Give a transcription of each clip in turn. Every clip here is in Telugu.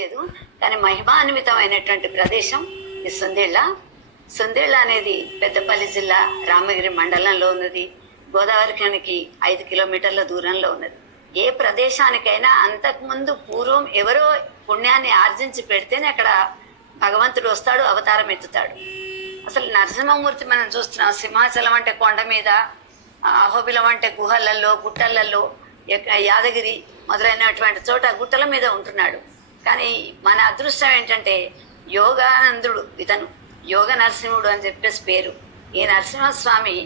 లేదు. కానీ మహిమాన్వితమైనటువంటి ప్రదేశం ఈ సుందేళ్ళ. సుందేళ్ళ అనేది పెద్దపల్లి జిల్లా రామగిరి మండలంలో ఉన్నది. గోదావరికి 5 కిలోమీటర్ల దూరంలో ఉన్నది. ఏ ప్రదేశానికైనా అంతకుముందు పూర్వం ఎవరో పుణ్యాన్ని ఆర్జించి పెడితేనే అక్కడ భగవంతుడు వస్తాడు, అవతారం ఎత్తుతాడు. అసలు నరసింహమూర్తి మనం చూస్తున్నాం. సింహాచలం అంటే కొండ మీద, అహోబిలం అంటే గుహలలో, గుట్టలలో, యాదగిరి మొదలైనటువంటి చోట గుట్టల మీద ఉంటున్నాడు. కానీ మన అదృష్టం ఏంటంటే యోగానందుడు, ఇతను యోగ నరసింహుడు అని చెప్పేసి పేరు. ఈ నరసింహస్వామి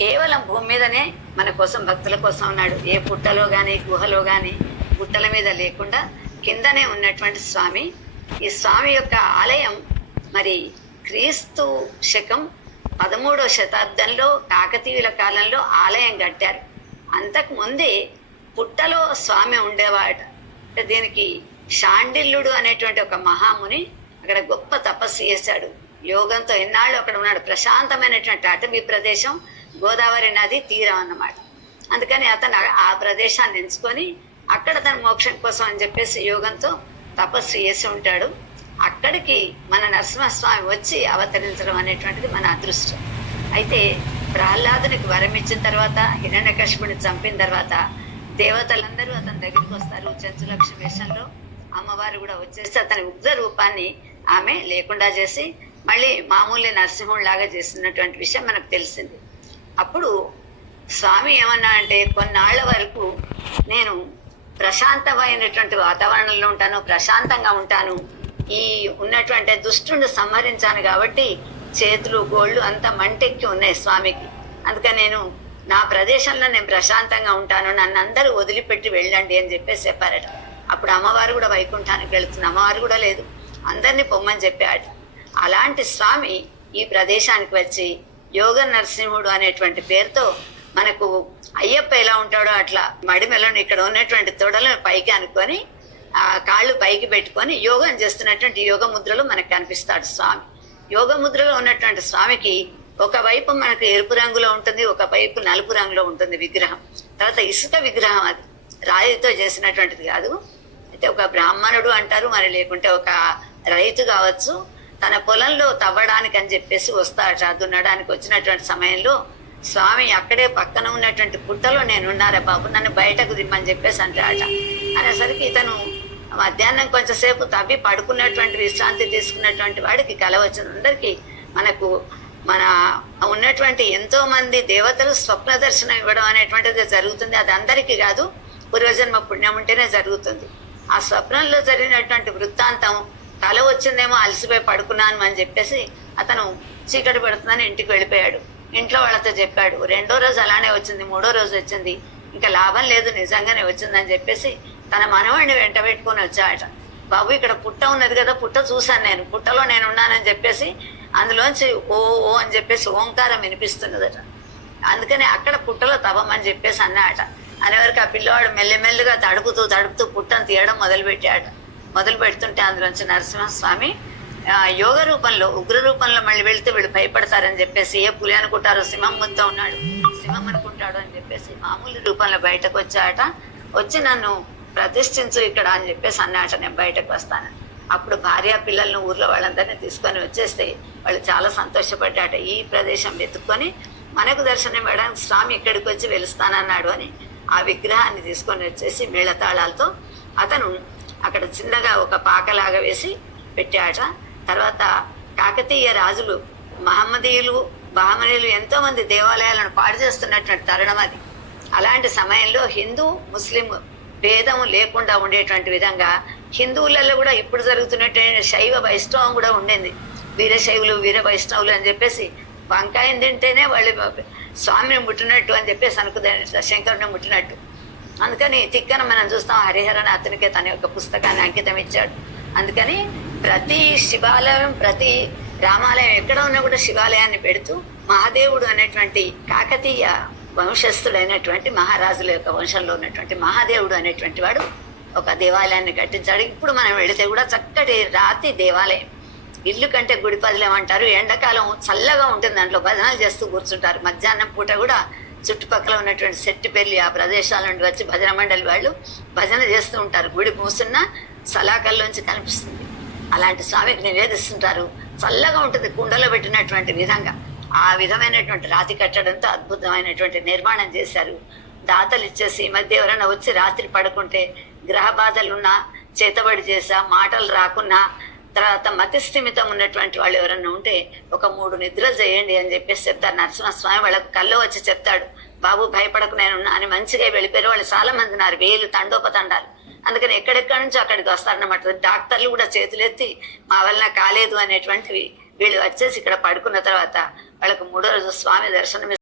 కేవలం భూమి మీదనే మన కోసం, భక్తుల కోసం ఉన్నాడు. ఏ పుట్టలో కానీ, గుహలో కానీ, గుట్టల మీద లేకుండా కిందనే ఉన్నటువంటి స్వామి. ఈ స్వామి యొక్క ఆలయం మరి క్రీస్తు శకం 13వ శతాబ్దంలో కాకతీయుల కాలంలో ఆలయం కట్టారు. అంతకుముందే పుట్టలో స్వామి ఉండేవాట. దీనికి షాండిల్యుడు అనేటువంటి ఒక మహాముని అక్కడ గొప్ప తపస్సు చేశాడు. యోగంతో ఎన్నాళ్ళు అక్కడ ఉన్నాడు. ప్రశాంతమైనటువంటి అటవీ ప్రదేశం, గోదావరి నది తీరం అన్నమాట. అందుకని అతను ఆ ప్రదేశాన్ని ఎంచుకొని అక్కడ తన మోక్షం కోసం అని చెప్పేసి యోగంతో తపస్సు చేసి ఉంటాడు. అక్కడికి మన నరసింహస్వామి వచ్చి అవతరించడం అనేటువంటిది మన అదృష్టం. అయితే ప్రహ్లాదునికి వరం ఇచ్చిన తర్వాత, హిరణ్యకశిపుని చంపిన తర్వాత దేవతలందరూ అతని దగ్గరికి వస్తారు. చెంచులక్ష్మి వేషంలో అమ్మవారు కూడా వచ్చేసి అతని ఉగ్ర రూపాన్ని ఆమె లేకుండా చేసి మళ్ళీ మామూలు నరసింహుడిలాగా చేస్తున్నటువంటి విషయం మనకు తెలిసింది. అప్పుడు స్వామి ఏమన్నా అంటే, కొన్నాళ్ల వరకు నేను ప్రశాంతమైనటువంటి వాతావరణంలో ఉంటాను, ప్రశాంతంగా ఉంటాను. ఈ ఉన్నటువంటి దుష్టుని సంహరించాను కాబట్టి చేతులు, గోళ్ళు అంతా మంటెక్కి ఉన్నాయి స్వామికి. అందుకని నేను నా ప్రదేశంలో నేను ప్రశాంతంగా ఉంటాను, నన్ను అందరూ వదిలిపెట్టి వెళ్ళండి అని చెప్పేసి చెప్పారట. అప్పుడు అమ్మవారు కూడా వైకుంఠానికి వెళుతుంది. అమ్మవారు కూడా లేదు, అందరినీ పొమ్మని చెప్పాడు. అలాంటి స్వామి ఈ ప్రదేశానికి వచ్చి యోగ నరసింహుడు అనేటువంటి పేరుతో మనకు అయ్యప్ప ఎలా ఉంటాడో అట్లా మడిమెలను ఇక్కడ ఉన్నటువంటి తొడలను పైకి అనుకొని కాళ్ళు పైకి పెట్టుకొని యోగం చేస్తున్నటువంటి యోగ ముద్రలు మనకు కనిపిస్తాడు స్వామి. యోగ ముద్రలో ఉన్నటువంటి స్వామికి ఒకవైపు మనకు ఎరుపు రంగులో ఉంటుంది, ఒకవైపు నలుపు రంగులో ఉంటుంది విగ్రహం. తర్వాత ఇసుక విగ్రహం, అది రాయితో చేసినటువంటిది కాదు. అయితే ఒక బ్రాహ్మణుడు అంటారు, మరి లేకుంటే ఒక రైతు కావచ్చు, తన పొలంలో తవ్వడానికి అని చెప్పేసి వస్తాడట. దున్నడానికి వచ్చినటువంటి సమయంలో స్వామి అక్కడే పక్కన ఉన్నటువంటి పుట్టలో నేనున్నారా బాబు, నన్ను బయటకు దిమ్మని చెప్పేసి అంటాడట. అనేసరికి ఇతను మధ్యాహ్నం కొంచెంసేపు తవ్వి పడుకున్నటువంటి విశ్రాంతి తీసుకున్నటువంటి వాడికి కల వచ్చిన అందరికీ మనకు మన ఉన్నటువంటి ఎంతో మంది దేవతలు స్వప్న దర్శనం ఇవ్వడం అనేటువంటిది జరుగుతుంది. అది అందరికీ కాదు, పూర్వజన్మ పుణ్యం ఉంటేనే జరుగుతుంది. ఆ స్వప్నంలో జరిగినటువంటి వృత్తాంతం కల వచ్చిందేమో, అలసిపోయి పడుకున్నాను అని చెప్పేసి అతను చీకటి పడుతుందని ఇంటికి వెళ్ళిపోయాడు. ఇంట్లో వాళ్ళతో చెప్పాడు. 2వ రోజు అలానే వచ్చింది, 3వ రోజు వచ్చింది, ఇంకా లాభం లేదు, నిజంగానే వచ్చిందని చెప్పేసి తన మనవాడిని వెంట పెట్టుకొని వచ్చాడట. బాబు ఇక్కడ పుట్ట ఉన్నది కదా, పుట్ట చూశాను నేను, పుట్టలో నేను ఉన్నానని చెప్పేసి అందులోంచి ఓ ఓ అని చెప్పేసి ఓంకారం వినిపిస్తున్నదట. అందుకని అక్కడ పుట్టలో తవ్వమని చెప్పేసి అన్నాడట. అనేవరకు ఆ పిల్లవాడు మెల్లిమెల్లిగా తడుపుతూ పుట్టను తీయడం మొదలు పెడుతుంటే అందులోంచి నరసింహస్వామి యోగ రూపంలో, ఉగ్ర రూపంలో మళ్ళీ వెళితే వీళ్ళు భయపడతారని చెప్పేసి, ఏ పులి అనుకుంటారో సింహం ముద్ద ఉన్నాడు, సింహం అనుకుంటాడు అని చెప్పేసి మామూలు రూపంలో బయటకు వచ్చాట. వచ్చి నన్ను ప్రతిష్ఠించు ఇక్కడ అని చెప్పేసి అన్నాట. నేను బయటకు వస్తాను. అప్పుడు భార్య పిల్లలను ఊర్లో వాళ్ళందరినీ తీసుకొని వచ్చేస్తే వాళ్ళు చాలా సంతోషపడ్డాట. ఈ ప్రదేశం వెతుక్కొని మనకు దర్శనం ఇవ్వడానికి స్వామి ఇక్కడికి వచ్చి వెలుస్తానన్నాడు అని ఆ విగ్రహాన్ని తీసుకొని వచ్చేసి మేళతాళాలతో అతను అక్కడ చిన్నగా ఒక పాకలాగా వేసి పెట్టాట. తర్వాత కాకతీయ రాజులు, మహమ్మదీయులు, బహమనీయులు ఎంతో మంది దేవాలయాలను పాడు చేస్తున్నటువంటి తరుణం అది. అలాంటి సమయంలో హిందూ ముస్లిం భేదము లేకుండా ఉండేటువంటి విధంగా హిందువులలో కూడా ఇప్పుడు జరుగుతున్నటువంటి శైవ వైష్ణవం కూడా ఉండేది. వీరశైవులు, వీర వైష్ణవులు అని చెప్పేసి వంకాయం తింటేనే వాళ్ళు స్వామిని ముట్టినట్టు అని చెప్పేసి అనుకున్నట్టు, శంకరుని ముట్టినట్టు. అందుకని తిక్కన మనం చూస్తాం, హరిహరన్ అతనికే తన యొక్క పుస్తకాన్ని అంకితం ఇచ్చాడు. అందుకని ప్రతి శివాలయం, ప్రతి రామాలయం ఎక్కడ ఉన్నా కూడా శివాలయాన్ని పెడుతూ మహాదేవుడు అనేటువంటి కాకతీయ వంశస్థుడైనటువంటి మహారాజుల యొక్క వంశంలో ఉన్నటువంటి మహాదేవుడు అనేటువంటి వాడు ఒక దేవాలయాన్ని కట్టించాడు. ఇప్పుడు మనం వెళితే కూడా చక్కటి రాతి దేవాలయం, ఇల్లు కంటే గుడి పదిలం అంటారు. ఎండాకాలం చల్లగా ఉంటుంది, దాంట్లో భజనలు చేస్తూ కూర్చుంటారు. మధ్యాహ్నం పూట కూడా చుట్టుపక్కల ఉన్నటువంటి సెట్టిపల్లి ఆ ప్రదేశాల నుండి వచ్చి భజన మండలి వాళ్ళు భజన చేస్తూ ఉంటారు. గుడి మూసున్నా సలాకల్లోంచి కనిపిస్తుంది. అలాంటి స్వామికి నివేదిస్తుంటారు. చల్లగా ఉంటుంది కుండలో పెట్టినటువంటి విధంగా. ఆ విధమైనటువంటి రాతి కట్టడంతో అద్భుతమైనటువంటి నిర్మాణం చేశారు. దాతలు ఇచ్చేసి ఈ మధ్య ఎవరైనా వచ్చి రాత్రి పడుకుంటే గ్రహ బాధలున్నా, చేతబడి చేసా, మాటలు రాకున్నా, తర్వాత మతి స్థిమితం ఉన్నటువంటి వాళ్ళు ఎవరన్నా ఉంటే ఒక 3 నిద్రలు చేయండి అని చెప్పేసి చెప్తారు. నరసింహస్వామి వాళ్ళకు కల్లో వచ్చి చెప్తాడు, బాబు భయపడకు నేనున్నా అని. మంచిగా వెళ్ళిపోయారు వాళ్ళు. చాలా మంది ఉన్నారు, వేలు తండోపతండాలు. అందుకని ఎక్కడెక్కడి నుంచో అక్కడికి వస్తారన్నమాట. డాక్టర్లు కూడా చేతులెత్తి మా వల్ల కాలేదు అనేటువంటివి వీళ్ళు వచ్చేసి ఇక్కడ పడుకున్న తర్వాత వాళ్ళకు 3వ రోజు స్వామి దర్శనం